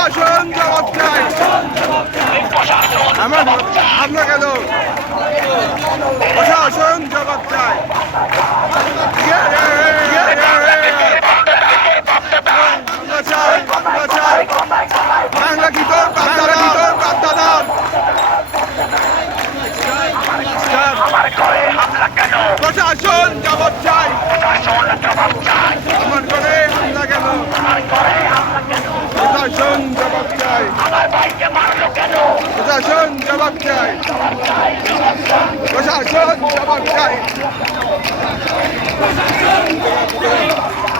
প্রশাসন জবাব চাই। আমরা আমরা কেন? প্রশাসন জবাব চাই। প্রশাসন জবাব চাই। জাগো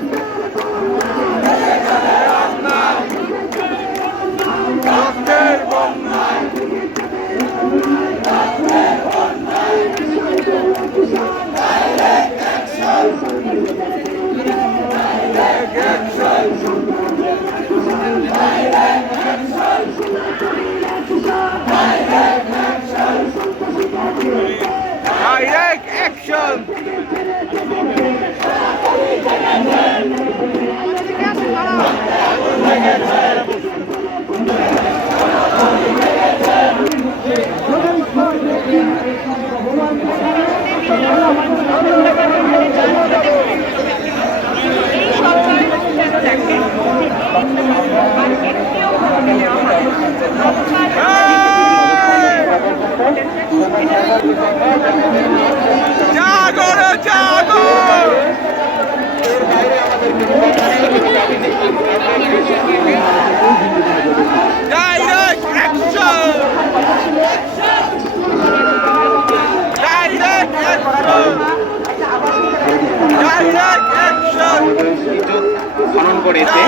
করেছে।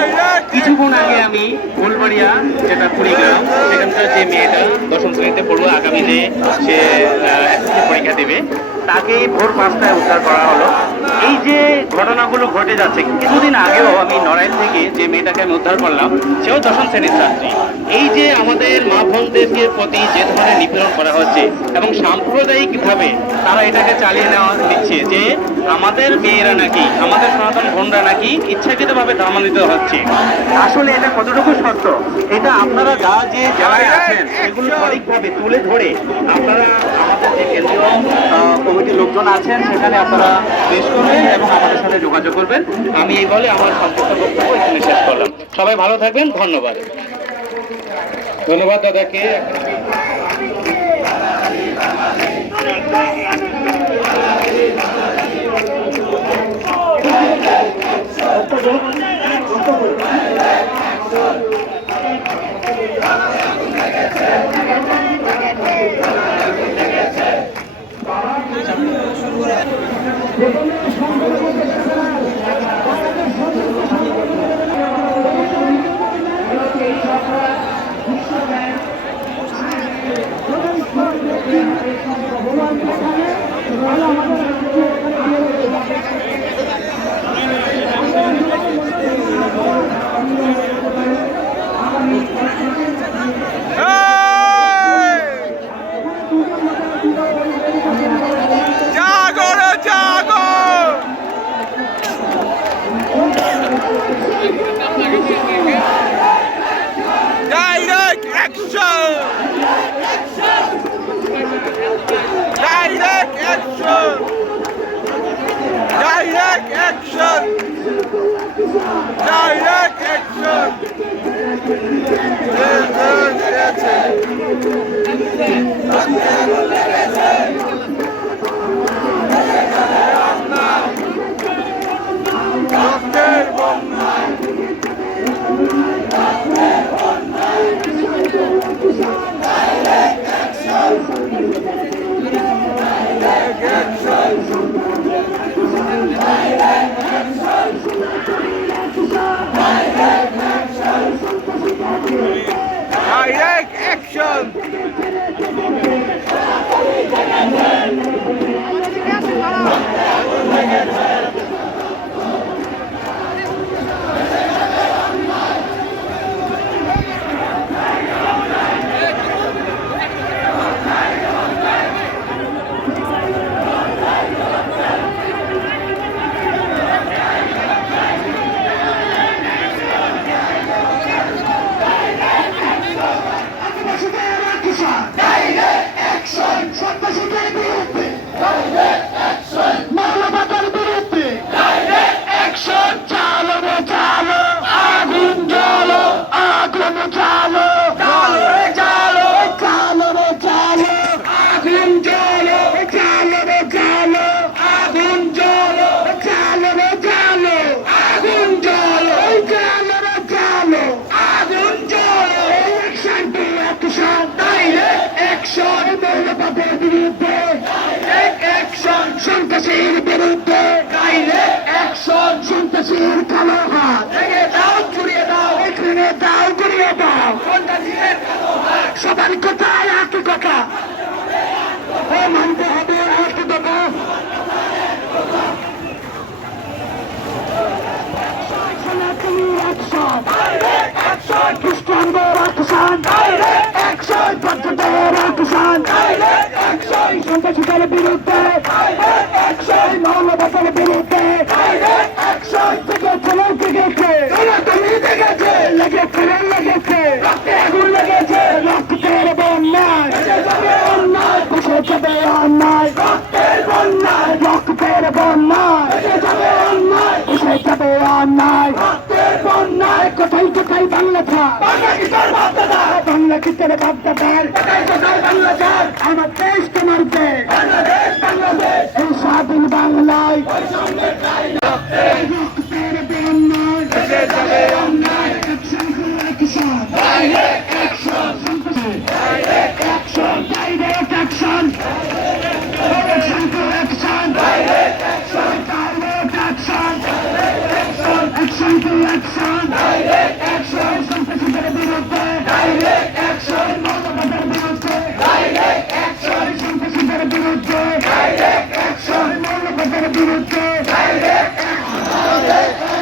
কিছুক্ষণ আগে আমি ফুলবাড়িয়া যেটা কুড়িগ্রাম, সেখানকার যে মেয়েটা দশম শ্রেণীতে পড়ুয়া, আগামীতে সে এসএসসি পরীক্ষা দেবে তাকে ভোর পাঁচটায় উদ্ধার করা হলো। এই যে ঘটনাগুলো ঘটে যাচ্ছে, কিছুদিন আগেও আমি নড়াইল থেকে যে মেয়েটাকে আমি উদ্ধার করলাম, সেও দশম শ্রেণির ছাত্রী। এই যে আমাদের মা বোনদেরকে প্রতি যে ধরনের নিপীড়ন করা হচ্ছে এবং সাম্প্রদায়িকভাবে তারা এটাকে চালিয়ে নেওয়া দিচ্ছে যে আমাদের মেয়েরা নাকি, আমাদের সনাতন বোনরা নাকি ইচ্ছাকৃতভাবে ধর্মান্বিত হচ্ছে। আসলে এটা কতটুকু সত্য? এটা আপনারা যা যে জেলায় আছেন এগুলো সঠিকভাবে তুলে ধরে আপনারা যে কেন্দ্রীয় কমিটির লোকজন আছেন, সেখানে আপনারা পেশ করবেন এবং আমাদের সাথে যোগাযোগ করবেন। আমি এই বলে আমার সংক্ষিপ্ত বক্তব্য এখানে শেষ করলাম। সবাই ভালো থাকবেন, ধন্যবাদ। ধন্যবাদ দাদাকে। আমাদের এক অ্যাকশন বিরুদ্ধে অ্যাকশন সন্ত্রাসীর বিরুদ্ধে অ্যাকশন সন্ত্রাসীর কালো হাত। দাও ছুড়িয়ে দাও। এখানে দাও ঘুরিয়ে দাও। সবার কথায় সন্ত্রাসীদের বিরুদ্ধে মানবতার বিরুদ্ধে অ্যাকশন। থেকে চলে গেছে তুমি দেখেছে লেগেছে লেগেছে। রক্তে আগুন লেগেছে। রক্তের বন্যায় অন্যায়। বসে যাবে অন্যায়। রক্তের বন্যায় রক্তের বন্যায় অন্যায়। বসে যাবে অন্যায়। রক্তের বন্যায় কোথায় কোথায় বাংলা বাংলা কি তোর বাপদাদা বাংলা কোথায় কোথায় বাংলা আমার দেশ gevaren bij online. Het is alweer online. Het action! Direct action! Direct action. Direct action. Direct action. Het action! Direct action! Direct action. Direct action. Het action! Direct action! Direct action. Direct action. Direct action. Direct action. Direct action. Direct action. Yeah.